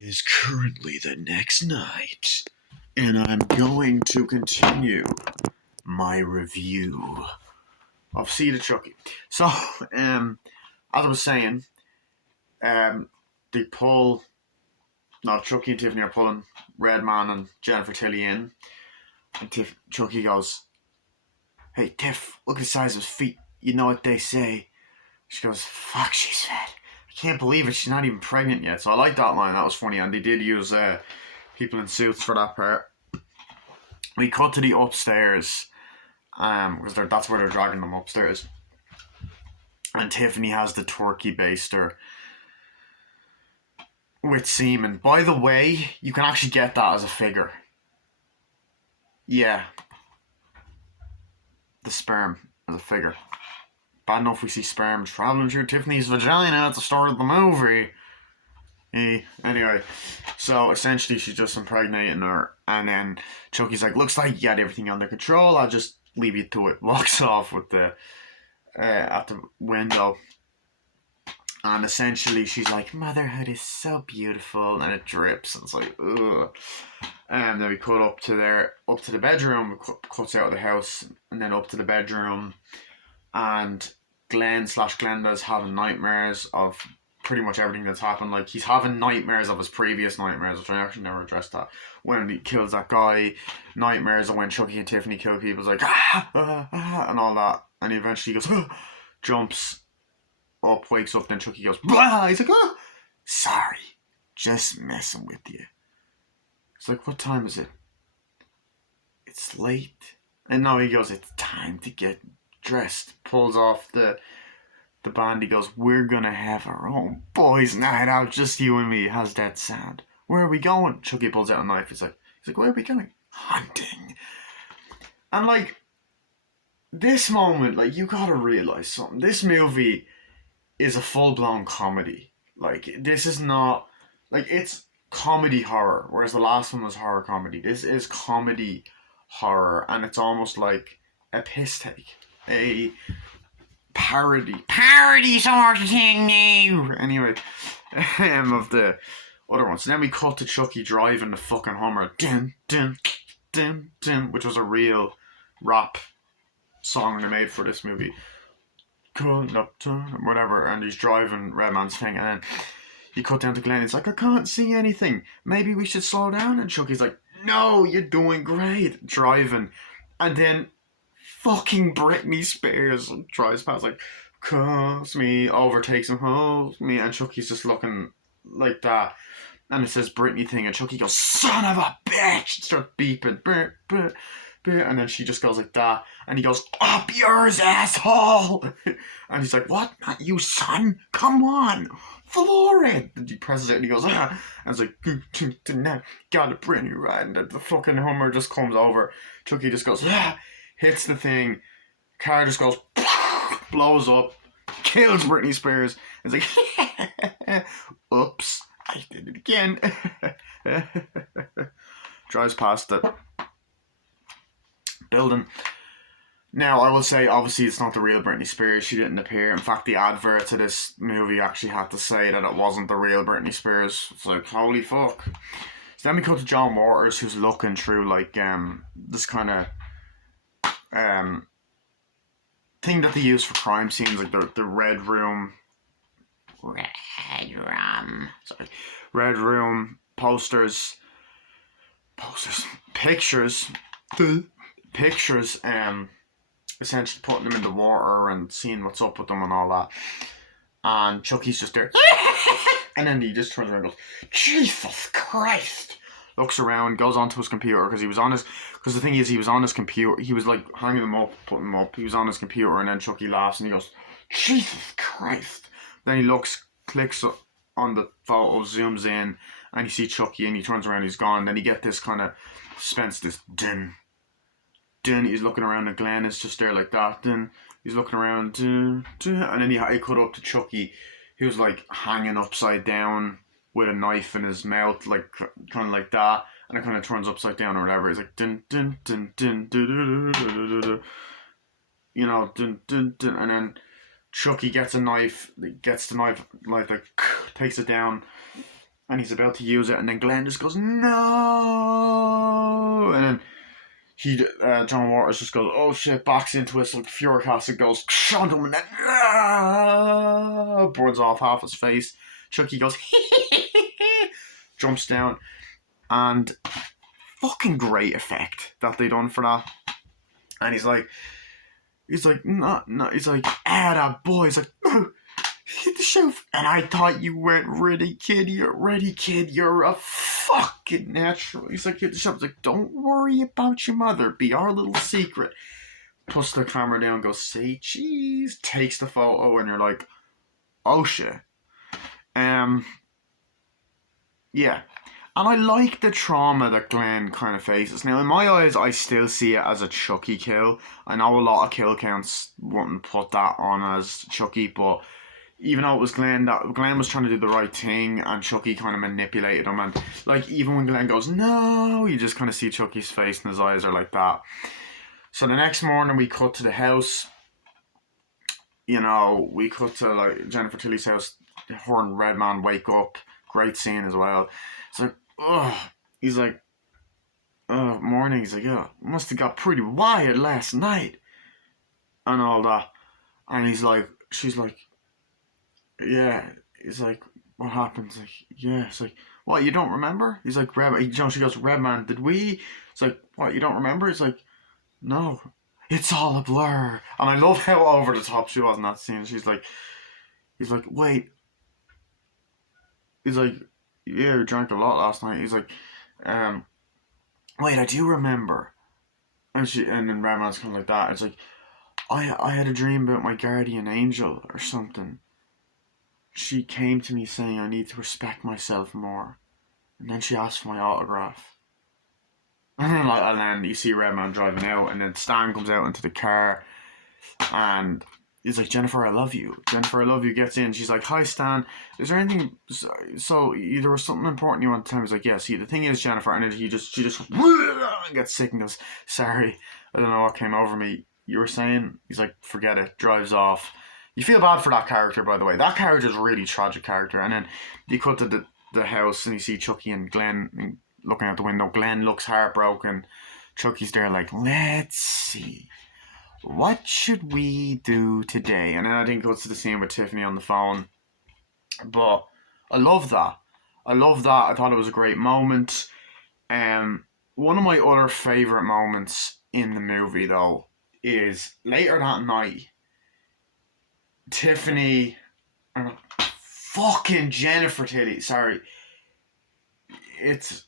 Is currently the next night, and I'm going to continue my review of Seed of Chucky. So, as I was saying, um, they pull, no, Chucky and Tiffany are pulling Redman and Jennifer Tilly in, and Chucky goes, "Hey, Tiff, look at the size of his feet. You know what they say." She goes, "Fuck, she's fat. I can't believe it. She's not even pregnant yet." So I like that line. That was funny, and they did use people in suits for that part. We cut to the upstairs, because that's where they're dragging them upstairs. And Tiffany has the turkey baster with semen. By the way, you can actually get that as a figure. Yeah, the sperm as a figure. Bad enough we see sperm traveling through Tiffany's vagina at the start of the movie. Anyway, so essentially she's just impregnating her, and then Chucky's like, "Looks like you got everything under control. I'll just leave you to it." Walks off with the at the window, and essentially she's like, "Motherhood is so beautiful," and it drips, and it's like, ugh. And then we cut up to the bedroom. Cuts out of the house, and then up to the bedroom, and Glenda's having nightmares of pretty much everything that's happened. Like, he's having nightmares of his previous nightmares, which I actually never addressed that. When he kills that guy, nightmares of when Chucky and Tiffany kill people, like and all that. And he eventually goes, jumps up, wakes up, then Chucky goes, blah! He's like, sorry, just messing with you. It's like, what time is it? It's late. And now he goes, it's time to get dressed. Pulls off the band. He goes, we're gonna have our own boys' night out, just you and me. How's that sound? Where are we going? Chucky pulls out a knife. He's like, where are we going? Hunting. And like, this moment, like, you gotta realize something. This movie is a full-blown comedy. Like, this is not, like, it's comedy horror, whereas the last one was horror comedy. This is comedy horror, and it's almost like a piss take, a parody sort of thing now. Anyway, of the other ones. So then we cut to Chucky driving the fucking Hummer, dun dun dun dun, which was a real rap song they made for this movie. Whatever, and he's driving Redman's thing, and then he cut down to Glenn. He's like, I can't see anything. Maybe we should slow down. And Chucky's like, no, you're doing great driving. And then fucking Britney Spears drives past, like, calls me, overtakes him, holds me, and Chucky's just looking like that. And it says Britney thing, and Chucky goes, son of a bitch! Starts beeping, and then she just goes like that, and he goes, up yours, asshole! And he's like, what? Not you, son? Come on! Floor it! And he presses it, and he goes, ah! And it's like, got it, Britney, right? And the fucking Hummer just comes over. Chucky just goes, ah! Hits the thing. Car just goes, blows up, kills Britney Spears. It's like, oops, I did it again. Drives past the building. Now, I will say, obviously, it's not the real Britney Spears. She didn't appear. In fact, the advert to this movie actually had to say that it wasn't the real Britney Spears. It's like, holy fuck. So then we cut to John Waters, who's looking through, like, this kind of thing that they use for crime scenes, like the red room posters, pictures, essentially putting them in the water and seeing what's up with them and all that. And Chucky's just there, and then he just turns around and goes, Jesus Christ! Looks around, goes onto his computer, because the thing is, he was on his computer, he was like hanging them up, putting them up, he was on his computer, and then Chucky laughs and he goes, Jesus Christ! Then he looks, clicks on the photo, zooms in, and you see Chucky, and he turns around, he's gone. Then you get this kind of suspense, this din. He's looking around, and Glenn is just there like that. Then he's looking around, and then he cut up to Chucky. He was like hanging upside down with a knife in his mouth, like kind of like that, and it kind of turns upside down or whatever. He's like dun dun dun dun dun dun dun dun, you know, dun dun dun, and then Chucky gets a knife, like takes it down, and he's about to use it, and then Glenn just goes, no, and then John Waters just goes, oh shit, backs into it, so like Furic acid goes, shot him, and then burns off half his face. Chucky goes, jumps down, and fucking great effect that they done for that. And he's like, no, he's like, that boy. He's like, no, hit the shelf. And I thought you weren't ready, kid. You're ready, kid. You're a fucking natural. He's like, hit the shelf. He's like, don't worry about your mother. Be our little secret. Puts the camera down, goes, say cheese. Takes the photo, and you're like, oh shit. Yeah. And I like the trauma that Glenn kind of faces. Now, in my eyes, I still see it as a Chucky kill. I know a lot of kill counts wouldn't put that on as Chucky, but even though it was Glenn, that Glenn was trying to do the right thing, and Chucky kind of manipulated him. And like, even when Glenn goes, no, you just kind of see Chucky's face and his eyes are like that. So the next morning, we cut to the house. You know, we cut to like Jennifer Tilly's house. Her and Redman wake up. Great scene as well. It's like, ugh. He's like, morning. He's like, yeah, must have got pretty wired last night. And all that. And he's like, she's like, yeah. He's like, what happened? He's like, yeah. It's like, what, you don't remember? He's like, Red, she goes, Redman, did we? It's like, what, you don't remember? He's like, no. It's all a blur. And I love how over the top she was in that scene. He's like, wait. He's like, yeah, we drank a lot last night. He's like, wait, I do remember. And then Redman's kind of like that. It's like, I had a dream about my guardian angel or something. She came to me saying I need to respect myself more. And then she asked for my autograph. And then you see Redman driving out, and then Stan comes out into the car, and he's like, Jennifer, I love you. Jennifer, I love you, gets in. She's like, hi, Stan. Is there anything... So, there was something important you want to tell me? He's like, yeah, see, the thing is, Jennifer, and then she just gets sick and goes, sorry, I don't know what came over me. You were saying? He's like, forget it. Drives off. You feel bad for that character, by the way. That character is a really tragic character. And then you cut to the house, and you see Chucky and Glenn looking out the window. Glenn looks heartbroken. Chucky's there like, let's see. What should we do today? And then I think it goes to the scene with Tiffany on the phone. But I love that. I thought it was a great moment. One of my other favourite moments in the movie, though, is later that night. Tiffany... fucking Jennifer Tilly. Sorry. It's...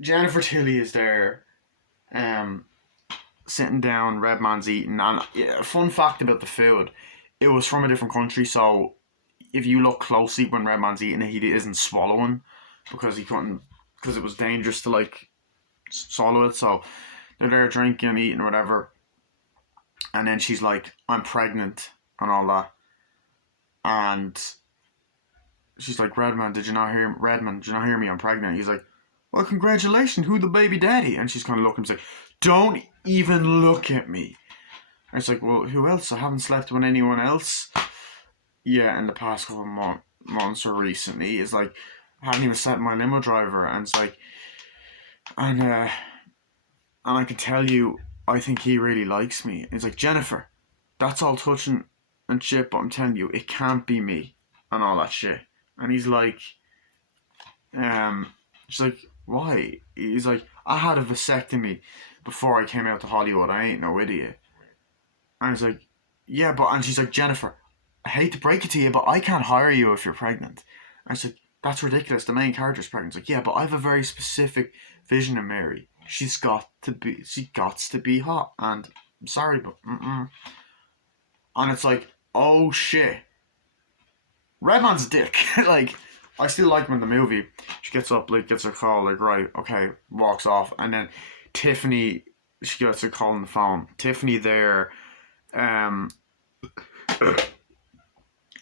Jennifer Tilly is there. Sitting down, Redman's eating, and fun fact about the food, it was from a different country, so if you look closely when Redman's eating it, he isn't swallowing because it was dangerous to like swallow it. So they're there drinking, eating, whatever, and then she's like, I'm pregnant and all that, and she's like, Redman, did you not hear me? I'm pregnant. He's like, well, congratulations, who the baby daddy? And she's kind of looking, she's like, don't even look at me. And it's like, well, who else? I haven't slept with anyone else. Yeah, in the past couple of months or recently. It's like, I haven't even slept with my limo driver. And it's like, and I can tell you, I think he really likes me. And it's like, Jennifer, that's all touching and shit, but I'm telling you, it can't be me. And all that shit. And he's like, she's like, why? He's like, I had a vasectomy before I came out to Hollywood. I ain't no idiot. And I was like, yeah, but... And she's like, Jennifer, I hate to break it to you, but I can't hire you if you're pregnant. And I was like, that's ridiculous. The main character's pregnant. It's like, yeah, but I have a very specific vision of Mary. She got to be hot. And I'm sorry, but... And it's like, oh, shit. Redman's a dick. Like... I still like him in the movie. She gets up, like, gets her call, like, right, okay, walks off. And then Tiffany, she gets her call on the phone. Tiffany there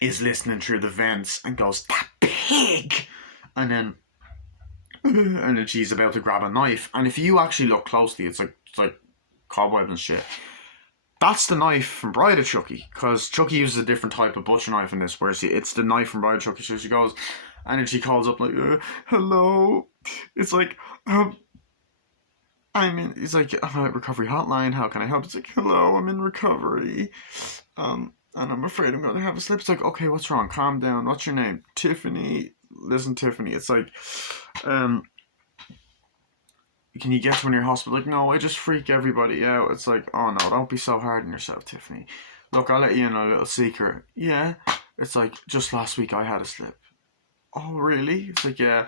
is listening through the vents and goes, that pig! And then she's about to grab a knife. And if you actually look closely, it's like cobwebs and shit. That's the knife from Bride of Chucky, because Chucky uses a different type of butcher knife in this, whereas it's the knife from Bride of Chucky. So she goes, And then she calls up like, hello. It's like, um, it's like, I'm at recovery hotline. How can I help? It's like, hello, I'm in recovery. And I'm afraid I'm going to have a slip. It's like, okay, what's wrong? Calm down. What's your name? Tiffany. Listen, Tiffany. It's like, can you get to when you're in hospital? Like, no, I just freak everybody out. It's like, oh no, don't be so hard on yourself, Tiffany. Look, I'll let you in a little secret. Yeah. It's like, just last week I had a slip. Oh, really? It's like, yeah.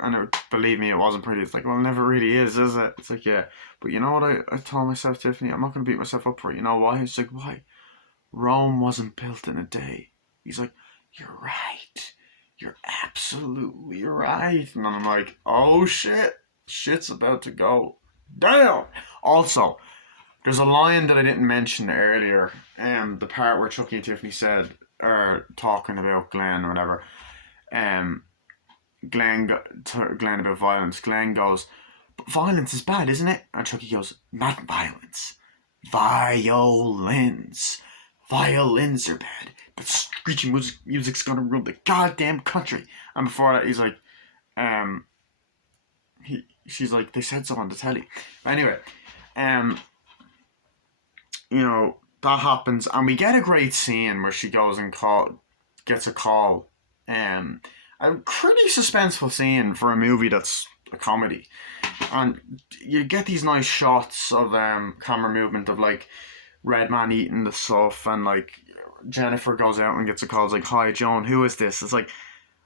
And believe me, it wasn't pretty. It's like, well, it never really is it? It's like, yeah. But you know what I told myself, Tiffany? I'm not going to beat myself up for it. You know why? It's like, why? Rome wasn't built in a day. He's like, you're right. You're absolutely right. And I'm like, oh shit. Shit's about to go down. Also, there's a line that I didn't mention earlier. The part where Chucky and Tiffany said, or talking about Glenn or whatever. Glenn about violence. Glenn goes, but violence is bad, isn't it? And Chucky goes, not violence. Violins. Violins are bad. But screeching music's gonna rule the goddamn country. And before that, he's like, she's like, they said so on the telly. Anyway, that happens, and we get a great scene where she goes and gets a call. A pretty suspenseful scene for a movie that's a comedy. And you get these nice shots of camera movement of like Redman eating the stuff, and like Jennifer goes out and gets a call. It's like, hi Joan, who is this? It's like,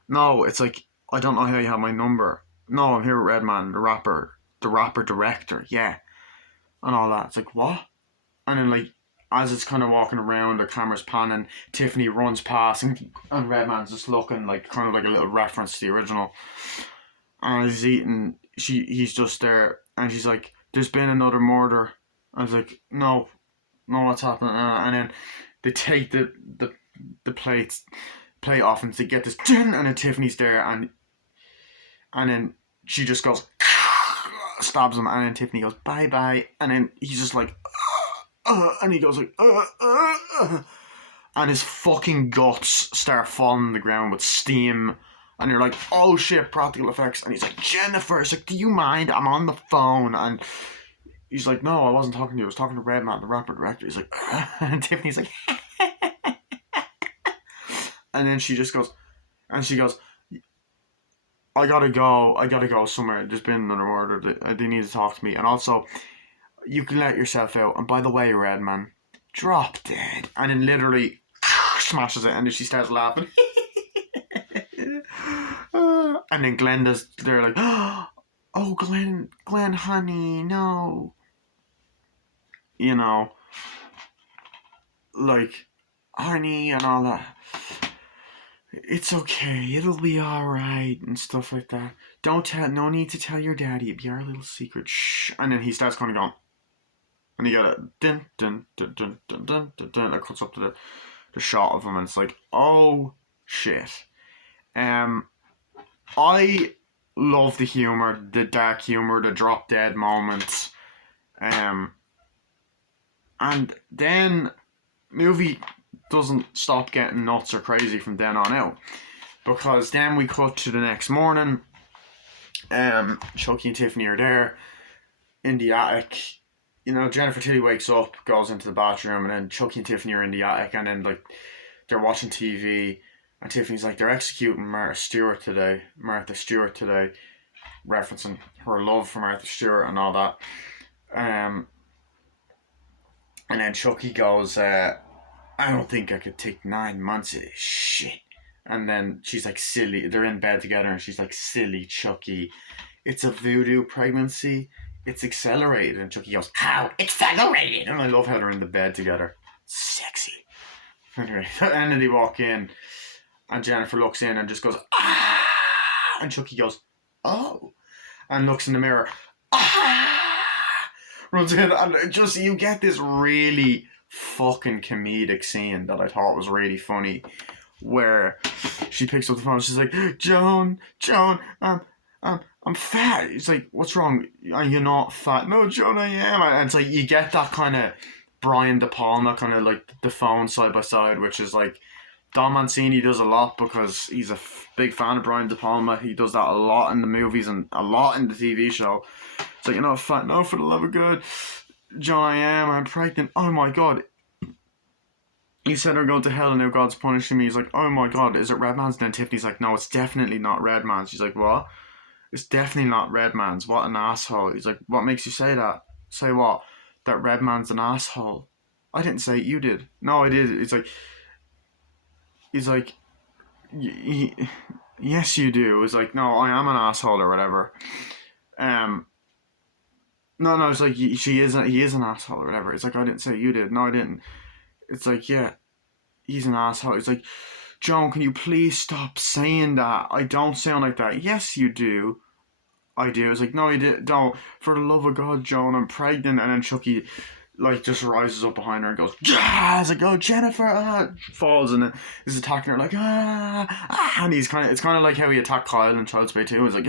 no, it's like, I don't know how you have my number. No, I'm here with Redman, the rapper director, yeah. And all that. It's like, what? And then like, as it's kind of walking around, the camera's panning, Tiffany runs past, and Redman's just looking like kind of like a little reference to the original. And he's eating, he's just there, and she's like, there's been another murder. I was like, no, what's happening? And then they take the plate off, and they get this, and then Tiffany's there, and then she just goes, stabs him, and then Tiffany goes, bye bye, and then he's just like, and he goes like, and his fucking guts start falling on the ground with steam, and you're like, oh shit, practical effects. And he's like, Jennifer, it's like, do you mind? I'm on the phone. And he's like, no, I wasn't talking to you, I was talking to Redman, the rapper director. He's like, and Tiffany's like, and then she just goes, and she goes, I gotta go somewhere. There's been another murder. They need to talk to me. And also, you can let yourself out. And by the way, Redman, drop dead. And then literally smashes it, and then she starts laughing. And then Glenda's there like, oh, Glenn, honey, no. Like, honey, and all that. It's okay, it'll be alright, and stuff like that. No need to tell your daddy, it'd be our little secret, shh. And then he starts kind of going, and you got a dun dun dun dun dun dun dun dun. That cuts up to the shot of him, and it's like, oh shit. I love the humor, the dark humor, the drop dead moments. And then movie doesn't stop getting nuts or crazy from then on out, because then we cut to the next morning. Chucky and Tiffany are there in the attic. Jennifer Tilly wakes up, goes into the bathroom, and then Chucky and Tiffany are in the attic, and then like they're watching TV, and Tiffany's like, they're executing Martha Stewart today, referencing her love for Martha Stewart and all that. And then Chucky goes, I don't think I could take 9 months of this shit. And then she's like, silly. They're in bed together, and she's like, silly Chucky. It's a voodoo pregnancy. It's accelerated. And Chucky goes, how? Accelerated? And I love how they're in the bed together. Sexy. Anyway, and then they walk in, and Jennifer looks in and just goes, ah! And Chucky goes, oh. And looks in the mirror, ah! Runs in, and just, you get this really fucking comedic scene that I thought was really funny, where she picks up the phone, she's like, Joan, I'm fat. It's like, what's wrong? Are you not fat? No, Joan, I am. And it's like, you get that kind of Brian De Palma kind of like the phone side by side, which is like Don Mancini does a lot because he's a big fan of Brian De Palma. He does that a lot in the movies and a lot in the TV show. It's like, no, for the love of God, John, I'm pregnant. Oh my God. He said I'm going to hell and now God's punishing me. He's like, oh my God, is it Redman's? And then Tiffany's like, no, it's definitely not Redman's. She's like, what? It's definitely not Redman's. What an asshole. He's like, what makes you say that? Say what? That Redman's an asshole. I didn't say it, you did. No, I did. He's like, yes, you do. It's like, no, I am an asshole or whatever. No, it's like, he is an asshole or whatever. It's like, I didn't say you did. No, I didn't. It's like, yeah, he's an asshole. It's like, Joan, can you please stop saying that? I don't sound like that. Yes, you do. I do. It's like, no, you did. Don't. For the love of God, Joan, I'm pregnant. And then Chucky, like, just rises up behind her and goes, yeah! It's like, oh, Jennifer! Falls and then is attacking her, like, and it's kind of like how he attacked Kyle in Child's Play 2. It's like,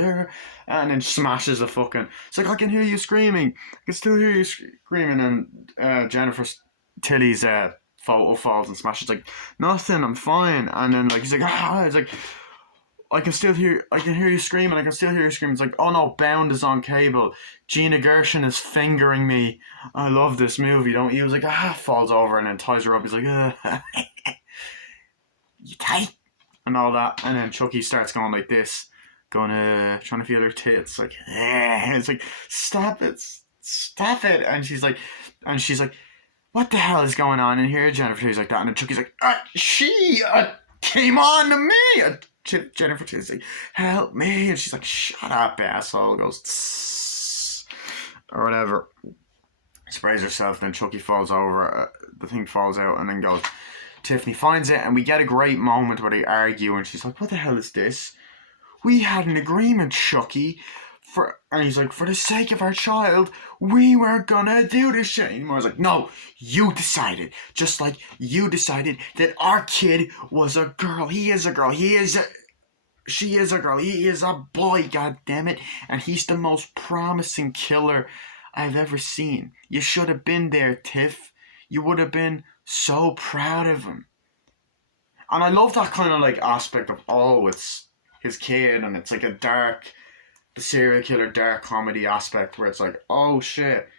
and then smashes the fucking. It's like, I can hear you screaming. I can still hear you screaming. And Jennifer's Tilly's photo falls and smashes. Like, nothing, I'm fine. And then, like, he's like, it's like, I can hear you screaming. I can still hear you screaming. It's like, oh no, Bound is on cable. Gina Gershon is fingering me. I love this movie, don't you? He was like, falls over and then ties her up. He's like, you tight? And all that. And then Chucky starts going like this, going, trying to feel her tits. Like, it's like, stop it. And she's like, what the hell is going on in here? Jennifer Tilly's like that. And then Chucky's like, she came on to me. Jennifer Tilly's like, help me. And she's like, shut up, asshole. Goes, tss, or whatever. Sprays herself. Then Chucky falls over. The thing falls out and then goes. Tiffany finds it and we get a great moment where they argue and she's like, what the hell is this? We had an agreement, Chucky. And he's like, for the sake of our child, we weren't gonna do this shit anymore. I was like, no, you decided. Just like you decided that our kid was a girl. He is a girl. She is a girl. He is a boy, god damn it. And he's the most promising killer I've ever seen. You should have been there, Tiff. You would have been so proud of him. And I love that kind of like aspect of, it's his kid and it's like the serial killer dark comedy aspect where it's like, oh shit,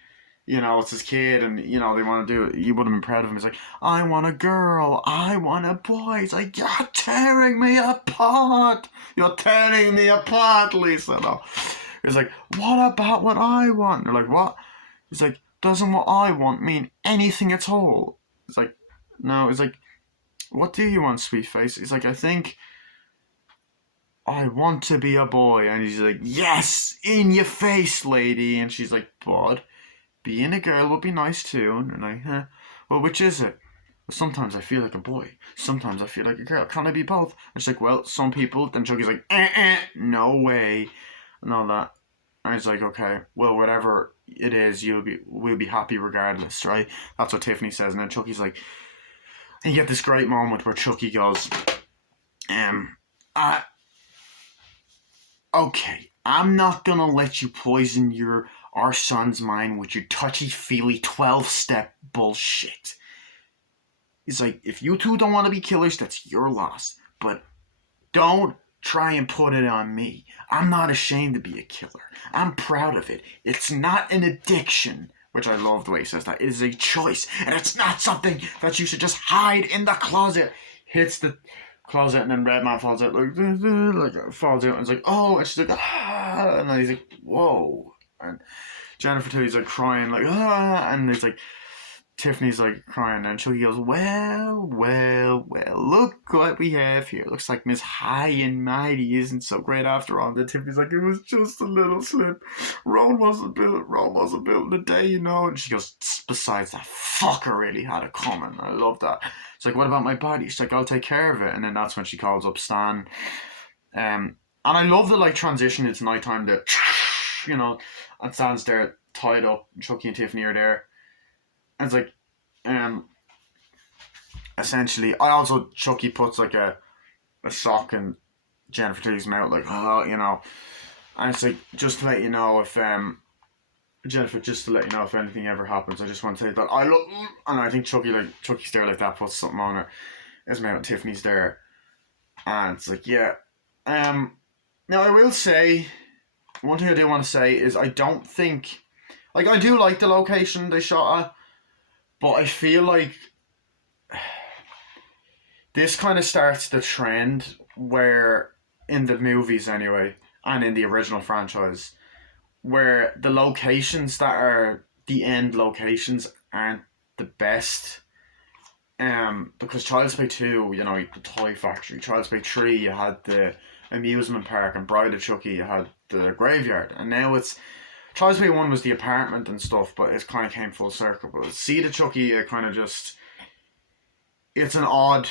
it's his kid and, they want to do it. You would have been proud of him. It's like, I want a girl. I want a boy. It's like, you're tearing me apart. You're tearing me apart, Lisa. No. It's like, what about what I want? They're like, what? It's like, doesn't what I want mean anything at all? It's like, no. It's like, what do you want, sweet face? It's like, I think I want to be a boy. And he's like, yes, in your face, lady. And she's like, but being a girl would be nice too. And they're like, well, which is it? Well, sometimes I feel like a boy. Sometimes I feel like a girl. Can I be both? And she's like, well, some people. Then Chucky's like, no way. And all that. And he's like, okay, well, whatever it is, we'll be happy regardless, right? That's what Tiffany says. And then Chucky's like, and you get this great moment where Chucky goes, okay, I'm not gonna let you poison our son's mind with your touchy-feely 12-step bullshit. He's like, if you two don't want to be killers, that's your loss. But don't try and put it on me. I'm not ashamed to be a killer. I'm proud of it. It's not an addiction. Which I love the way he says that. It is a choice. And it's not something that you should just hide in the closet. Hits the closet and then Redman falls out like falls out and it's like, oh, and she's like, and then he's like, whoa. And Jennifer Tilly's like crying like, and it's like Tiffany's like crying and Chucky goes, well, look what we have here. Looks like Miss High and Mighty isn't so great after all. And then Tiffany's like, it was just a little slip. Rome wasn't built in a day, And she goes, besides that fucker really had it coming. I love that. It's like, what about my body? She's like, I'll take care of it. And then that's when she calls up Stan. And I love the like transition. It's nighttime that, and Stan's there tied up. Chucky and Tiffany are there. And it's like, essentially, Chucky puts like a sock in Jennifer Tilly's mouth, like, and it's like, just to let you know if, Jennifer, just to let you know if anything ever happens, I just want to say that I love, and I think Chucky's there like that, puts something on her. Ismail and Tiffany's there, and it's like, yeah. Now I will say, one thing I do want to say is I don't think, like, I do like the location they shot at, but I feel like this kind of starts the trend where, in the movies anyway, and in the original franchise, where the locations that are the end locations aren't the best. Because Child's Play 2, you know, the toy factory. Child's Play 3, you had the amusement park, and Bride of Chucky, you had the graveyard. And now it's Child's Play 1 was the apartment and stuff, but it kind of came full circle. But Seed of Chucky, it kind of just, it's an odd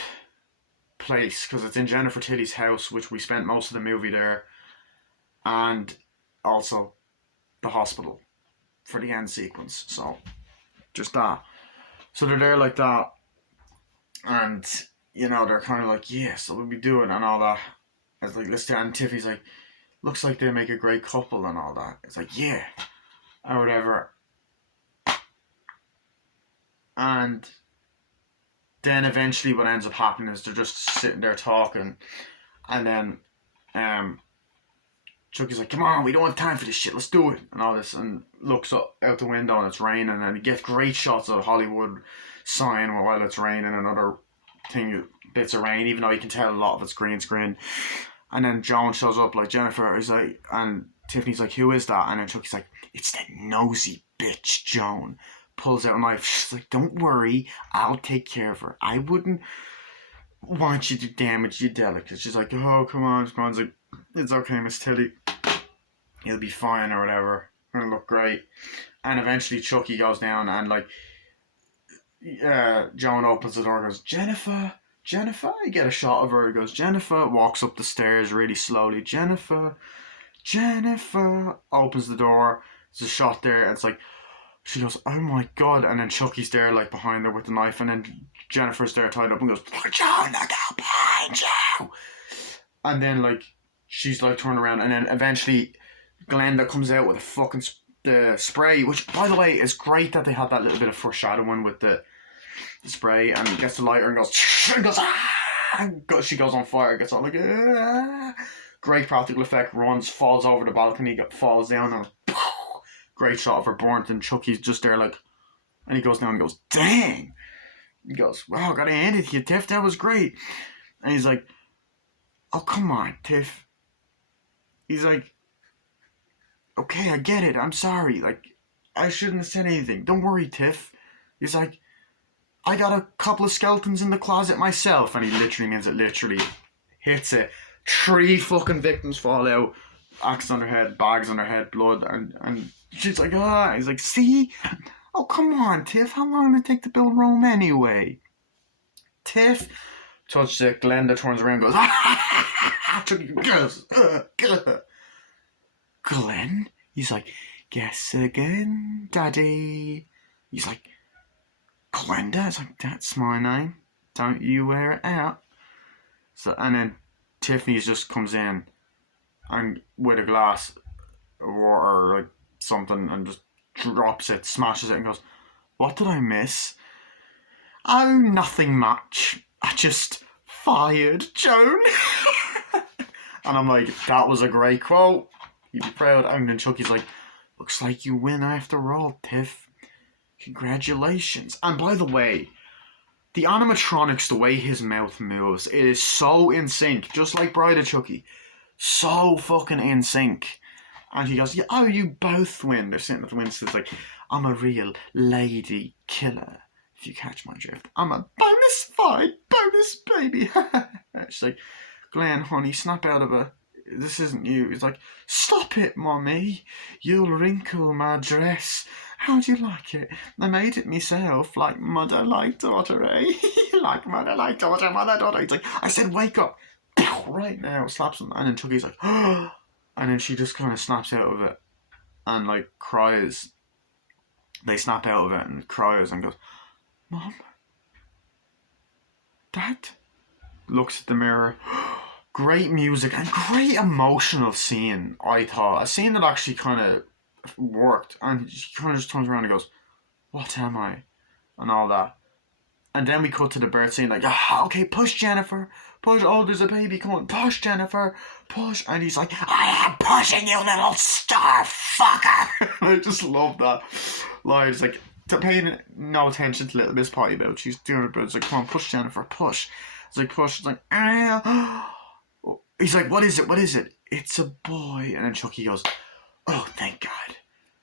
place because it's in Jennifer Tilly's house, which we spent most of the movie there, and also the hospital for the end sequence. So just that. So they're there like that, and you know they're kind of like, yeah, so we'll be doing and all that. It's like, let's do it. And Tiffy's like, looks like they make a great couple and all that. It's like, yeah, or whatever. And then eventually what ends up happening is they're just sitting there talking, and then Chucky's like, come on, we don't have time for this shit, let's do it, and all this, and looks up out the window and it's raining, and you get great shots of Hollywood sign while it's raining and other bits of rain, even though you can tell a lot of it's green screen. And then Joan shows up, like, Jennifer is like, and Tiffany's like, who is that? And then Chucky's like, it's that nosy bitch Joan. Pulls out a knife. She's like, don't worry, I'll take care of her. I wouldn't want you to damage your delicates. She's like, oh, come on. Joan's like, it's okay, Miss Tilly. He'll be fine or whatever. Gonna look great. And eventually Chucky goes down and, like, Joan opens the door and goes, Jennifer. You get a shot of her. He goes, Jennifer. Walks up the stairs really slowly. Jennifer. Opens the door. There's a shot there. And it's like, she goes, oh my god. And then Chucky's there, like, behind her with the knife. And then Jennifer's there tied up and goes, Joan, look out behind you. And then, like, she's, like, turning around. And then eventually Glenda comes out with a fucking the spray. Which, by the way, is great that they had that little bit of foreshadowing with the spray. And gets the lighter and goes, she goes on fire. Gets all like, great practical effect. Runs, falls over the balcony, falls down, and great shot of her burnt, and Chucky's just there like, and he goes down and goes, dang. He goes, wow, I gotta hand it to you, Tiff, that was great. And he's like, oh, come on, Tiff. He's like, okay, I get it, I'm sorry, like, I shouldn't have said anything, don't worry, Tiff. He's like, I got a couple of skeletons in the closet myself. And he literally means it, literally hits it. 3 fucking victims fall out, axe on their head, bags on their head, blood, and she's like, ah. He's like, see? Oh, come on, Tiff. How long did it take to build Rome anyway? Tiff touches it. Glenda turns around and goes, Glenn? He's like, guess again, Daddy. He's like, Glenda? It's like, that's my name. Don't you wear it out. So, and then Tiffany just comes in and with a glass of water or like something and just drops it, smashes it and goes, what did I miss? Oh, nothing much. I just fired Joan. And I'm like, that was a great quote. You'd be proud. And then Chucky's like, looks like you win after all, Tiff. Congratulations. And by the way, the animatronics, the way his mouth moves, it is so in sync, just like Bride of Chucky. So fucking in sync. And he goes, yeah, oh, you both win. They're sitting at the window. It's like, I'm a real lady killer, if you catch my drift. I'm a bonus baby. She's like, Glenn, honey, snap out of her. This isn't you. He's like, stop it, mommy. You'll wrinkle my dress. How'd you like it? I made it myself, like mother, like daughter, eh? Like mother, like daughter, mother, daughter. He's like, I said, wake up. Right now. Slaps him. And then Chucky's like, and then she just kind of snaps out of it and, like, cries. They snap out of it and cries and goes, Mom? Dad? Looks at the mirror. Great music and great emotional scene, I thought. A scene that actually kind of worked. And she kind of just turns around and goes, what am I? And all that. And then we cut to the birth scene, like, ah, okay, push Jennifer, push, oh, there's a baby coming, push Jennifer, push, and he's like, I am pushing you, little star fucker. I just love that line. It's like, to pay no attention to little Miss Potty Mouth, she's doing it, but it's like, come on, push Jennifer, push. It's like, push, it's like, ah. He's like, what is it? It's a boy. And then Chucky goes, oh, thank God.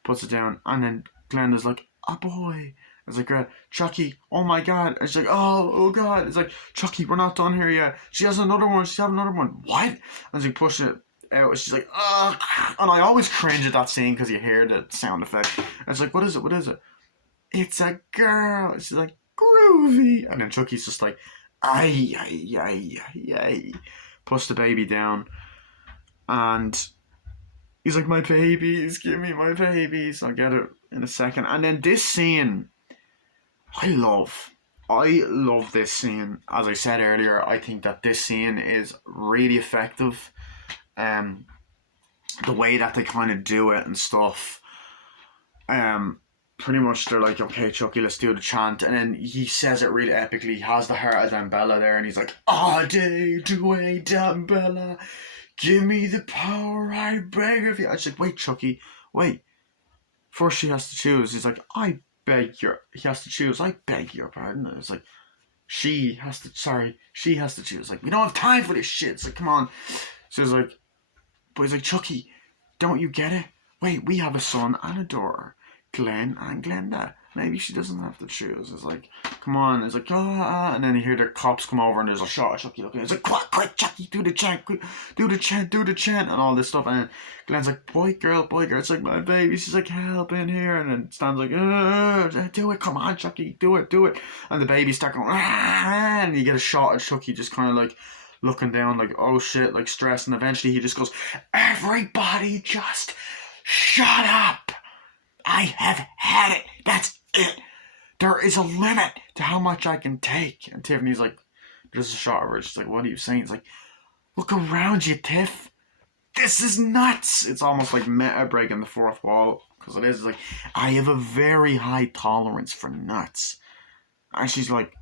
Puts it down, and then Glenda's like, a boy. It's like, Chucky, oh my God. And she's like, oh God. It's like, Chucky, we're not done here yet. She has another one. She's having another one. What? And she pushes it out. She's like, ugh. And I always cringe at that scene because you hear the sound effect. And it's like, what is it? It's a girl. She's like, groovy. And then Chucky's just like, ay. Push the baby down. And he's like, my babies, give me my babies. I'll get it in a second. And then this scene, I love this scene. As I said earlier, I think that this scene is really effective. The way that they kind of do it and stuff. Pretty much they're like, okay, Chucky, let's do the chant. And then he says it really epically. He has the heart of Dambella there, and he's like, Ade Due Dambella, give me the power, I beg of you. I was like, wait, Chucky, wait. First she has to choose. He's like, he has to choose. I beg your pardon. It's like, she has to choose. Like, we don't have time for this shit. It's like, come on. So he's like, but he's like, Chucky, don't you get it? Wait, we have a son and a daughter, Glenn and Glenda. Maybe she doesn't have to choose. It's like, come on. It's like, and then you hear the cops come over and there's a shot of Chucky looking. It's like, quick, Chucky, do the chant, quick, do the chant, and all this stuff. And Glenn's like, boy, girl. It's like, my baby. She's like, help in here. And then Stan's like, do it, come on, Chucky, do it. And the baby start going, and you get a shot of Chucky just kind of like looking down, like, oh shit, like stressed. And eventually he just goes, everybody just shut up. I have had it. That's it. There is a limit to how much I can take. And Tiffany's like, there's a shot of her. She's like, what are you saying? It's like, look around you, Tiff. This is nuts. It's almost like meta breaking the fourth wall. Because it is. It's like, I have a very high tolerance for nuts. And she's like,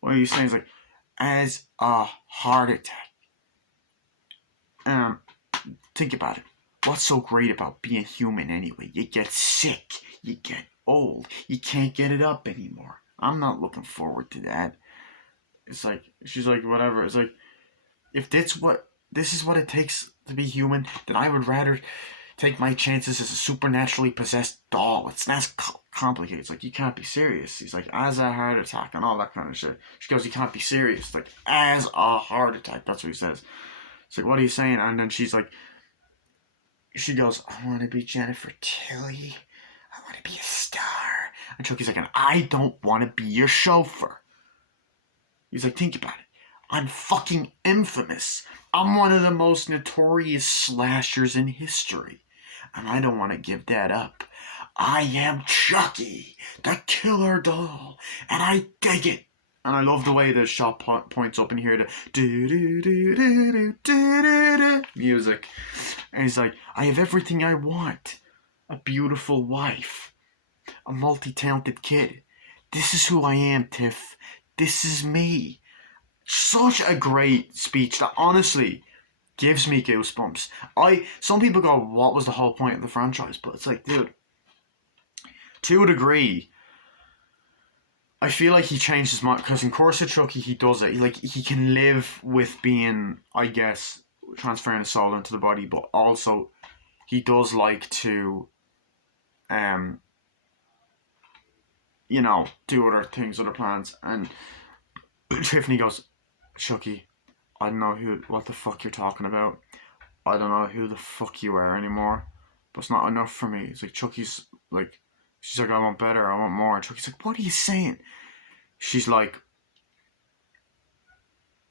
what are you saying? It's like, as a heart attack. Think about it. What's so great about being human anyway? You get sick. You get old. You can't get it up anymore. I'm not looking forward to that. It's like, she's like, whatever. It's like, if this is what it takes to be human, then I would rather take my chances as a supernaturally possessed doll. It's not complicated. It's like, you can't be serious. He's like, as a heart attack and all that kind of shit. She goes, you can't be serious. It's like, as a heart attack. That's what he says. It's like, what are you saying? And then she's like, she goes, I want to be Jennifer Tilly. I want to be a star. And Chucky's like, and I don't want to be your chauffeur. He's like, think about it. I'm fucking infamous. I'm one of the most notorious slashers in history. And I don't want to give that up. I am Chucky, the killer doll. And I dig it. And I love the way the shot points up and hear the do-do-do-do-do-do-do music. And he's like, I have everything I want. A beautiful wife. A multi-talented kid. This is who I am, Tiff. This is me. Such a great speech that honestly gives me goosebumps. Some people go, what was the whole point of the franchise? But it's like, dude, to a degree, I feel like he changed his mind, because in Curse of Chucky he does it. He can live with being, I guess, transferring his soul into the body, but also he does like to, do other things, other plans. And Tiffany goes, Chucky, I don't know what the fuck you're talking about. I don't know who the fuck you are anymore, but it's not enough for me. It's like, Chucky's like, she's like, I want better, I want more. And Chucky's like, what are you saying? She's like,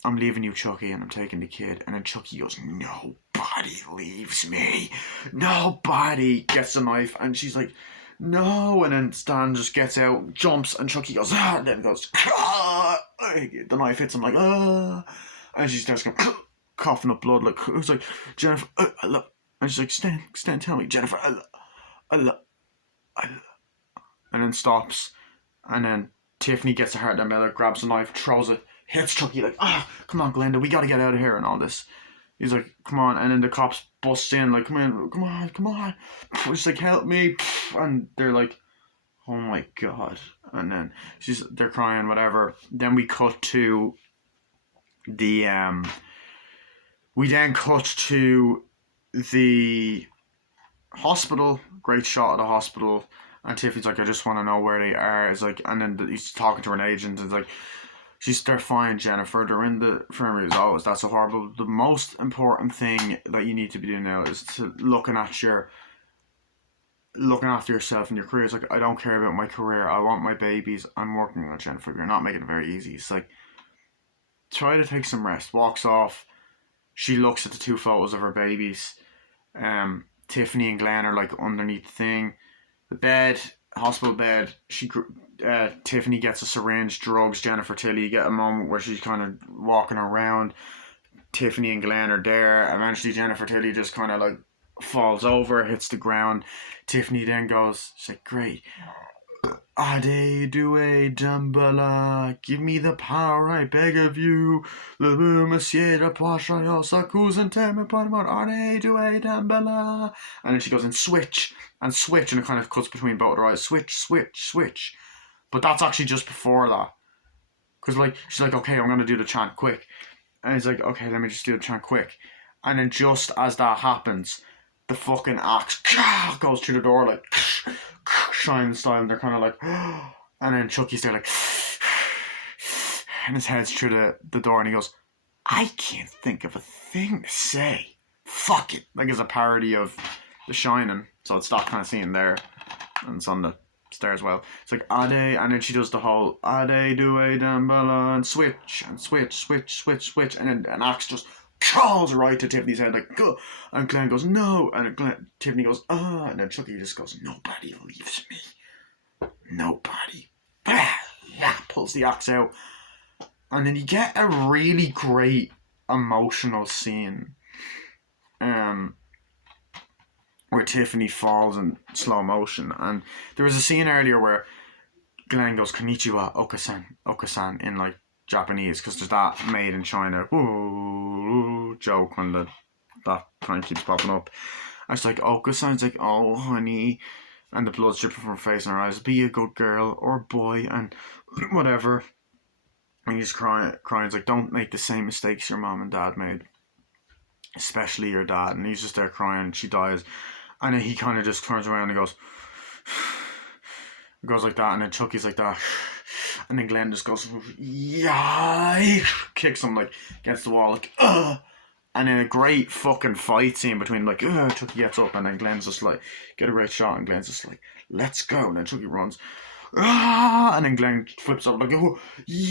I'm leaving you, Chucky, and I'm taking the kid. And then Chucky goes, nobody leaves me. Nobody gets a knife. And she's like, no. And then Stan just gets out, jumps, and Chucky goes, and then goes, the knife hits him like, and she starts going, coughing up blood. Like, it's like, Jennifer, and she's like, Stan, tell me, Jennifer, and then stops, and then Tiffany gets a heart in the middle, grabs a knife, throws it, hits Chucky like, come on, Glenda, we gotta get out of here and all this. He's like, come on, and then the cops bust in like, come on. She's like, help me, and they're like, oh my god, and then they're crying, whatever. Then we cut to the hospital. Great shot of the hospital, and Tiffany's like, I just want to know where they are. It's like, and then he's talking to an agent, and it's like, they're fine, Jennifer, they're in the infirmary. Oh, that's so horrible. The most important thing that you need to be doing now is to looking after yourself and your career. It's like, I don't care about my career, I want my babies, I'm working on Jennifer, you're not making it very easy. It's like, try to take some rest. Walks off. She looks at the 2 photos of her babies. Tiffany and Glenn are like underneath the thing, the bed, hospital bed. Tiffany gets a syringe, drugs Jennifer Tilly. You get a moment where she's kind of walking around. Tiffany and Glenn are there. Eventually Jennifer Tilly just kind of like falls over, hits the ground. Tiffany then goes, she's like, great. Ade due Dumbala, give me the power, I beg of you. Le monsieur de Poisson, s'accuse teme parmon, Ade due Dumbala. And then she goes and switch, and it kind of cuts between both her eyes. Switch. But that's actually just before that. Because like, she's like, okay, I'm going to do the chant quick. And he's like, okay, let me just do the chant quick. And then just as that happens, the fucking axe goes through the door like Shine style, and they're kind of like, and then Chucky's there like, and his head's through the door, and he goes, I can't think of a thing to say. Fuck it. Like, it's a parody of The Shining, so it's that kind of scene there, and it's on the stairs as well. It's like, Ade, and then she does the whole Ade do a dambala, and switch, and then an axe just crawls right to Tiffany's head, like, go. And Glenn goes, no. And Tiffany goes, and then Chucky just goes, nobody leaves me. Nobody. Pulls the axe out. And then you get a really great emotional scene where Tiffany falls in slow motion. And there was a scene earlier where Glenn goes, konnichiwa, Okasan, in like Japanese, because there's that made in China joke when that kind of keeps popping up. I was like, Okasan's like, oh honey, and the blood's dripping from her face and her eyes, be a good girl or boy and whatever. And he's crying. He's like, don't make the same mistakes your mom and dad made, especially your dad. And he's just there crying. She dies, and then he kind of just turns around and goes like that, and then Chucky's like that, and then Glenn just goes, yeah, kicks him like against the wall, like, and then a great fucking fight scene between like, Chucky gets up, and then Glenn's just like, get a great shot, and Glenn's just like, let's go, and then Chucky runs, and then Glenn flips up like, oh, yeah.